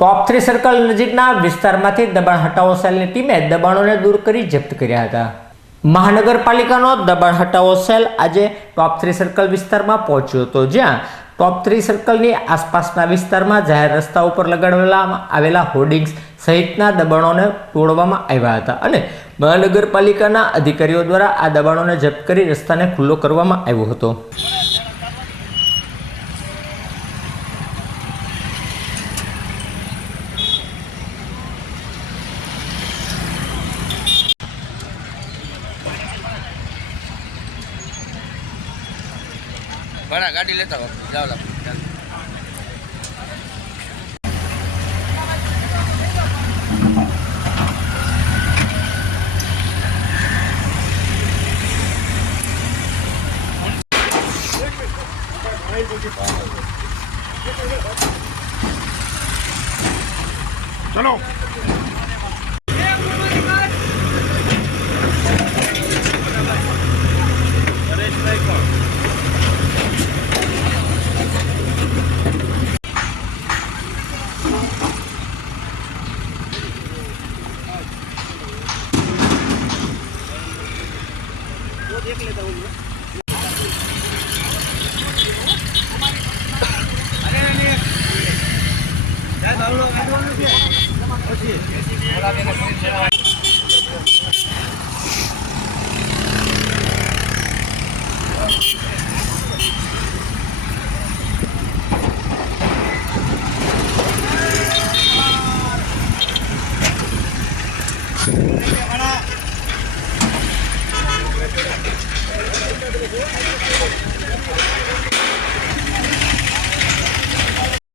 Top 3 circle नजीकना विस्तारमांथी दबाण हटावो सेलनी टीमे दबाणोने दूर करी जप्त कर्या हता। महानगरपालिकानो दबाण हटावो सेल आज टॉप 3 सर्कल विस्तारमां पहोंच्यो हतो, ज्यां टॉप 3 सर्कलनी आसपासना विस्तारमां जाहेर रस्ताओ पर लगाडवामां आवेला होर्डिंग्स सहितना दबाणोने तोड़वामां આવ્યા હતા અને મહાનગરપાલિકાના અધિકારીઓ દ્વારા આ દબાણોને જપ્ત કરી રસ્તાને ખુલ્લો કરવામાં આવ્યો હતો। बड़ा गाड़ी लेता हो जाओ ला चलो देख लेता हूँ अरे नहीं